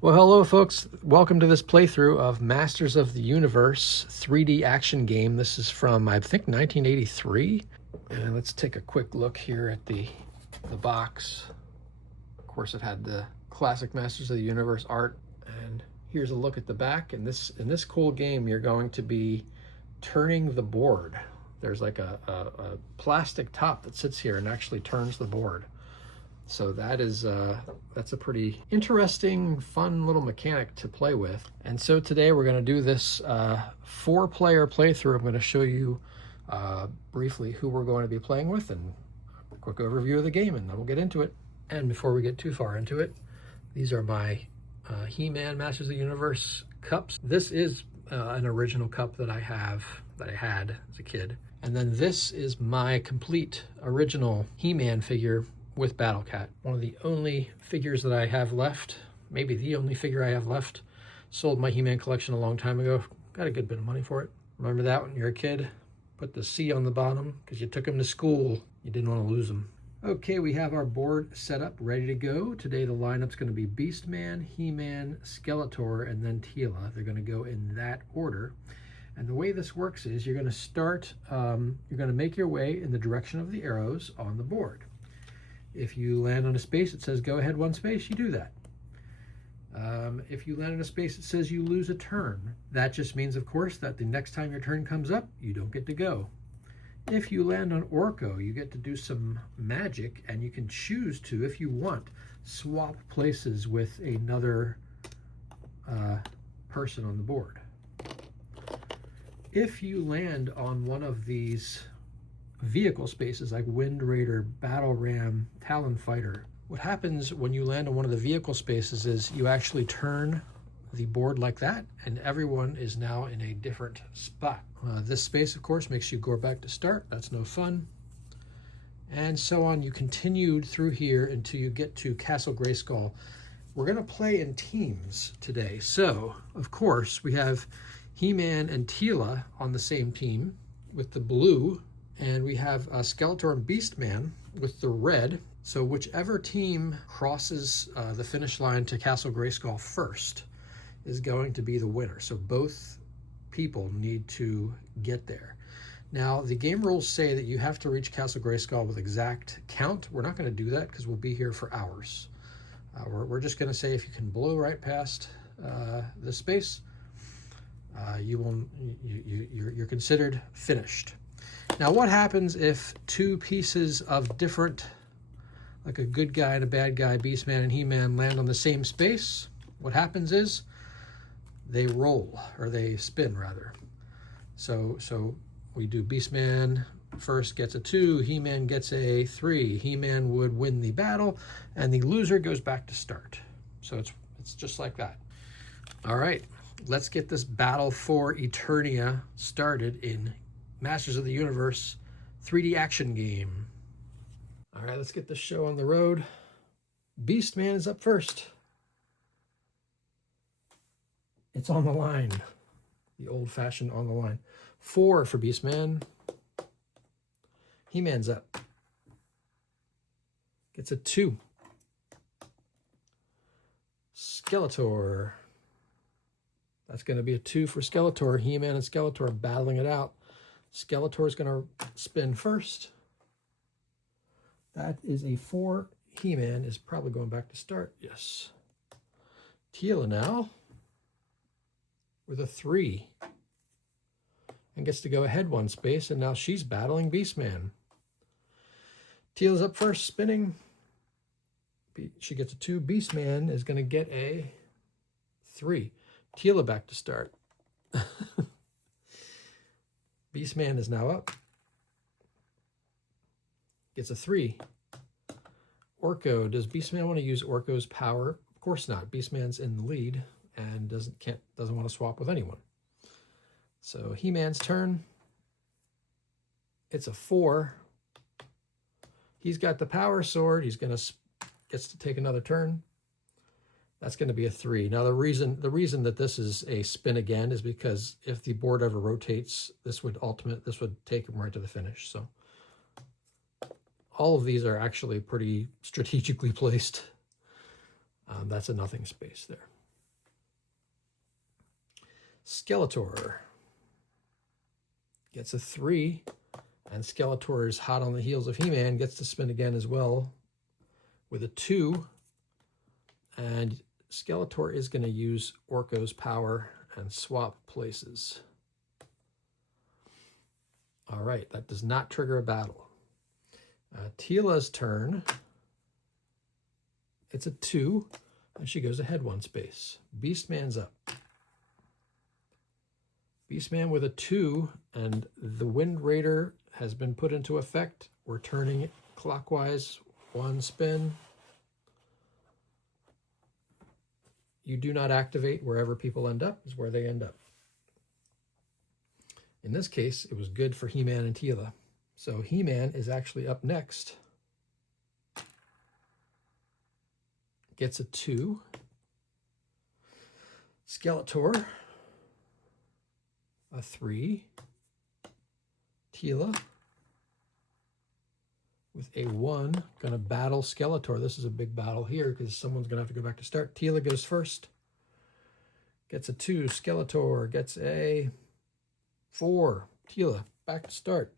Well, hello folks. Welcome to this playthrough of Masters of the Universe 3D action game. This is from, I think, 1983. And let's take a quick look here at the box. Of course, it had the classic Masters of the Universe art. And here's a look at the back. In this cool game, you're going to be turning the board. There's like a plastic top that sits here and actually turns the board. So that's a pretty interesting, fun little mechanic to play with. And so today we're going to do this 4-player playthrough. I'm going to show you briefly who we're going to be playing with and a quick overview of the game, and then we'll get into it. And before we get too far into it, these are my He-Man Masters of the Universe cups. This is an original cup that I had as a kid. And then this is my complete original He-Man figure with Battle Cat. One of the only figures that I have left, maybe the only figure I have left. Sold my He-Man collection a long time ago. Got a good bit of money for it. Remember that when you were a kid? Put the C on the bottom because you took them to school. You didn't want to lose them. Okay, we have our board set up, ready to go. Today the lineup's going to be Beastman, He-Man, Skeletor, and then Teela. They're going to go in that order. And the way this works is you're going to start, you're going to make your way in the direction of the arrows on the board. If you land on a space that says go ahead 1 space, you do that. If you land on a space that says you lose a turn, that just means, of course, that the next time your turn comes up, you don't get to go. If you land on Orko, you get to do some magic, and you can choose to, if you want, swap places with another person on the board. If you land on one of these vehicle spaces like Wind Raider, Battle Ram, Talon Fighter, what happens when you land on one of the vehicle spaces is you actually turn the board like that, and everyone is now in a different spot. This space, of course, makes you go back to start. That's no fun. And so on. You continue through here until you get to Castle Grayskull. We're going to play in teams today. So, of course, we have He-Man and Teela on the same team with the blue, and we have Skeletor and Beastman with the red. So whichever team crosses the finish line to Castle Grayskull first is going to be the winner. So both people need to get there. Now, the game rules say that you have to reach Castle Grayskull with exact count. We're not going to do that because we'll be here for hours. We're just going to say if you can blow right past this space, you're considered finished. Now, what happens if two pieces of different, like a good guy and a bad guy, Beastman and He-Man, land on the same space? What happens is they roll, or they spin, rather. So we do Beastman first gets a 2, He-Man gets a 3. He-Man would win the battle, and the loser goes back to start. So it's just like that. All right, let's get this battle for Eternia started in Masters of the Universe 3D action game. All right, let's get this show on the road. Beastman is up first. It's on the line. The old-fashioned on the line. 4 for Beastman. He-Man's up. Gets a 2. Skeletor. That's going to be a 2 for Skeletor. He-Man and Skeletor battling it out. Skeletor's going to spin first. That is a 4. He-Man is probably going back to start. Yes. Teela now with a 3. And gets to go ahead 1 space, and now she's battling Beastman. Teela's up first, spinning. She gets a 2. Beastman is going to get a 3. Teela back to start. Beastman is now up. Gets a 3. Orko. Does Beastman want to use Orko's power? Of course not. Beastman's in the lead and doesn't want to swap with anyone. So He-Man's turn. It's a 4. He's got the power sword. He's gets to take another turn. That's going to be a 3. Now the reason that this is a spin again is because if the board ever rotates, this would take him right to the finish. So all of these are actually pretty strategically placed. That's a nothing space there. Skeletor gets a 3, and Skeletor is hot on the heels of He-Man, gets to spin again as well with a 2, and Skeletor is going to use Orko's power and swap places. All right, that does not trigger a battle. Teela's turn. It's a 2, and she goes ahead 1 space. Beastman's up. Beastman with a 2, and the Wind Raider has been put into effect. We're turning it clockwise 1 spin. You do not activate. Wherever people end up is where they end up. In this case, it was good for He-Man and Teela. So He-Man is actually up next. Gets a 2. Skeletor, a 3. Teela with a 1, going to battle Skeletor. This is a big battle here because someone's going to have to go back to start. Teela goes first. Gets a 2. Skeletor gets a 4. Teela, back to start.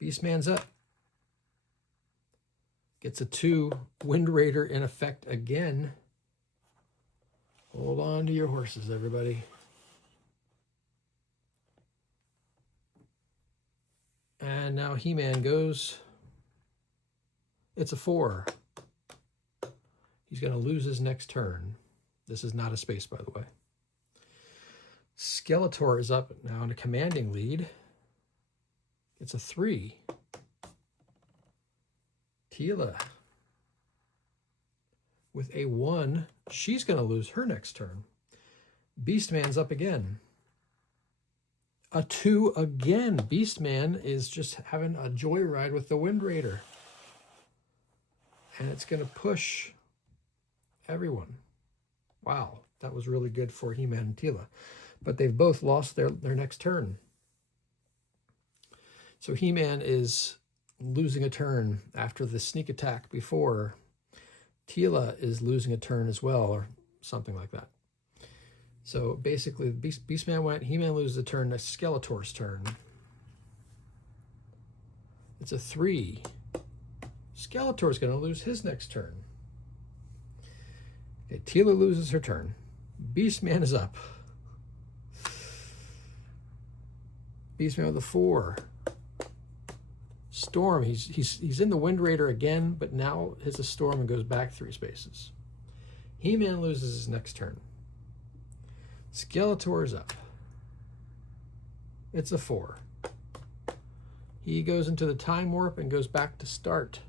Beastman's up. Gets a 2. Wind Raider in effect again. Hold on to your horses, everybody. And now He-Man goes. It's a 4. He's going to lose his next turn. This is not a space, by the way. Skeletor is up now in a commanding lead. It's a 3. Teela with a 1. She's going to lose her next turn. Beastman's up again. A 2 again. Beastman is just having a joyride with the Wind Raider. And it's going to push everyone. Wow, that was really good for He-Man and Teela. But they've both lost their next turn. So He-Man is losing a turn after the sneak attack before. Teela is losing a turn as well, or something like that. So basically, Beastman went, He-Man loses a turn, next Skeletor's turn. It's a 3. Skeletor's going to lose his next turn. Okay, Teela loses her turn. Beastman is up. Beastman with a 4. Storm, he's in the Wind Raider again, but now hits a Storm and goes back 3 spaces. He-Man loses his next turn. Skeletor is up. It's a 4. He goes into the Time Warp and goes back to start.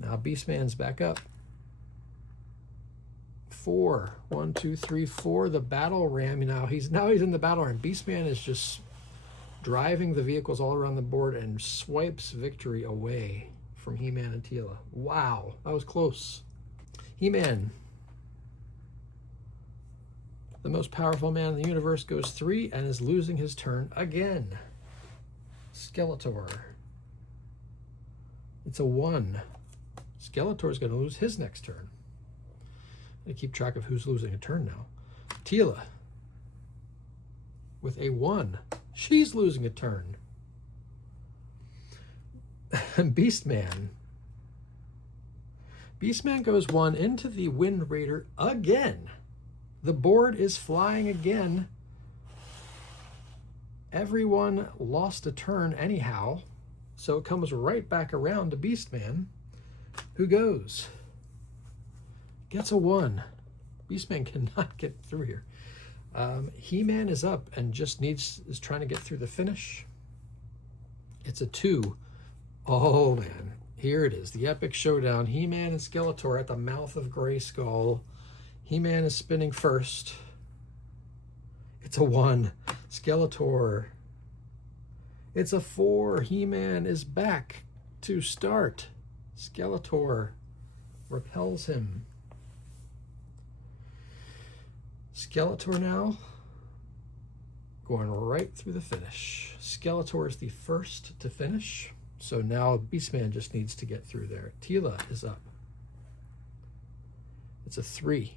Now Beastman's back up. 4. 1, 2, 3, 4. The battle ram. Now he's in the battle ram. Beastman is just driving the vehicles all around the board and swipes victory away from He-Man and Teela. Wow, that was close. He-Man, the most powerful man in the universe, goes 3 and is losing his turn again. Skeletor. It's a 1. Skeletor's going to lose his next turn. I keep track of who's losing a turn now. Teela with a 1. She's losing a turn. Beastman. Beastman goes 1 into the Wind Raider again. The board is flying again. Everyone lost a turn anyhow, so it comes right back around to Beastman, who goes. Gets a 1. Beastman cannot get through here. He-Man is up and just is trying to get through the finish. It's a 2. Oh man, here it is, the epic showdown. He-Man and Skeletor at the mouth of Grayskull. He-Man is spinning first. It's a 1. Skeletor. It's a 4. He-Man is back to start. Skeletor repels him. Skeletor now going right through the finish. Skeletor is the first to finish, so now Beastman just needs to get through there. Teela is up. It's a 3.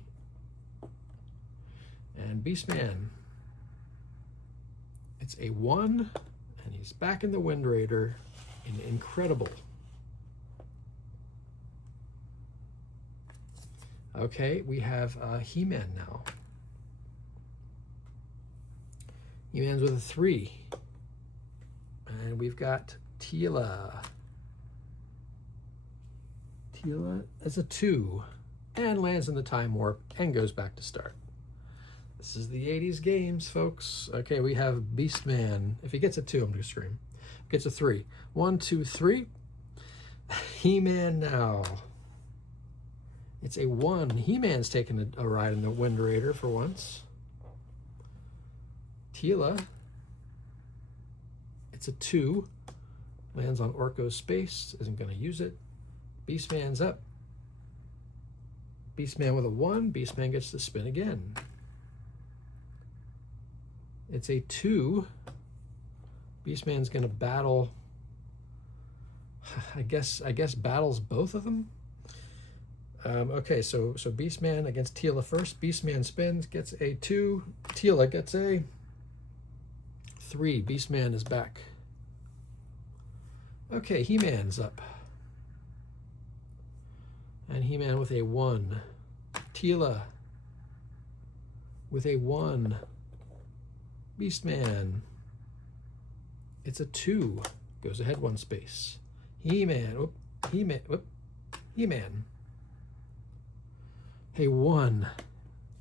And Beastman, it's a 1, and he's back in the Wind Raider in Incredible. Okay, we have He-Man now. He-Man's with a 3. And we've got Teela. Teela is a 2 and lands in the Time Warp and goes back to start. This is the 80s games, folks. Okay, we have Beastman. If he gets a 2, I'm going to scream. Gets a 3. 1, 2, 3. He-Man now. It's a 1. He-Man's taking a ride in the Wind Raider for once. Teela. It's a 2. Lands on Orko's space. Isn't going to use it. Beastman's up. Beastman with a 1. Beastman gets to spin again. It's a 2. Beastman's going to battle. I guess battles both of them. Okay, so Beastman against Teela first. Beastman spins, gets a 2. Teela gets a 3. Beastman is back. Okay, He-Man's up. And He-Man with a 1. Teela with a 1. Beastman. It's a 2. Goes ahead 1 space. He-Man. He-Man. A 1.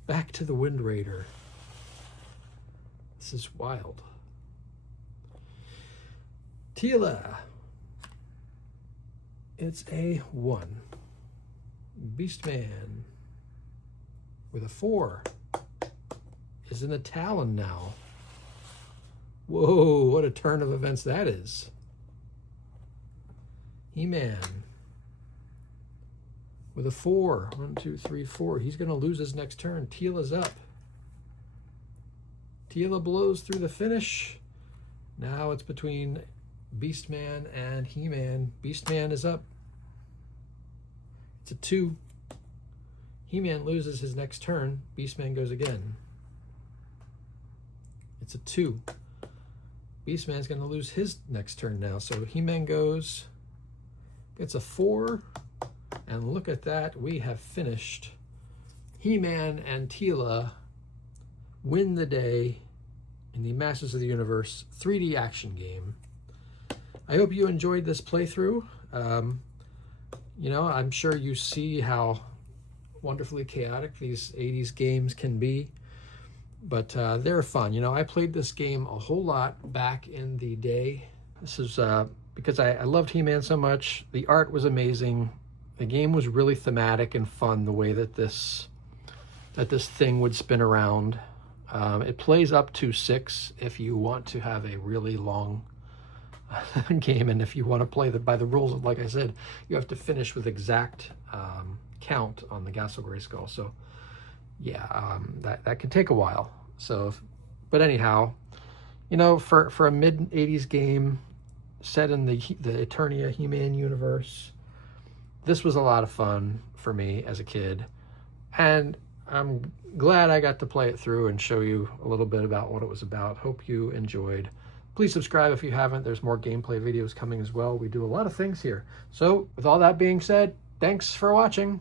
Back to the Wind Raider. This is wild. Teela. It's a 1. Beastman with a 4 is in the Talon now. Whoa, what a turn of events that is. He-Man with a 4. 1, 2, 3, 4. He's going to lose his next turn. Teela's up. Teela blows through the finish. Now it's between Beastman and He-Man. Beastman is up. It's a 2. He-Man loses his next turn. Beastman goes again. It's a 2. Beastman's going to lose his next turn now. So He-Man goes, gets a 4. And look at that. We have finished. He-Man and Teela win the day in the Masters of the Universe 3D action game. I hope you enjoyed this playthrough. You know, I'm sure you see how wonderfully chaotic these 80s games can be, but they're fun. You know, I played this game a whole lot back in the day. This is because I loved He-Man so much. The art was amazing. The game was really thematic and fun, the way that this thing would spin around. It plays up to 6 if you want to have a really long game, and if you want to play by the rules of, like I said, you have to finish with exact count on the Castle Grayskull. So yeah, that can take a while. So, but anyhow, you know, for a mid-80s game set in the Eternia He-Man universe, this was a lot of fun for me as a kid, and I'm glad I got to play it through and show you a little bit about what it was about. Hope you enjoyed. Please subscribe if you haven't. There's more gameplay videos coming as well. We do a lot of things here. So with all that being said, thanks for watching.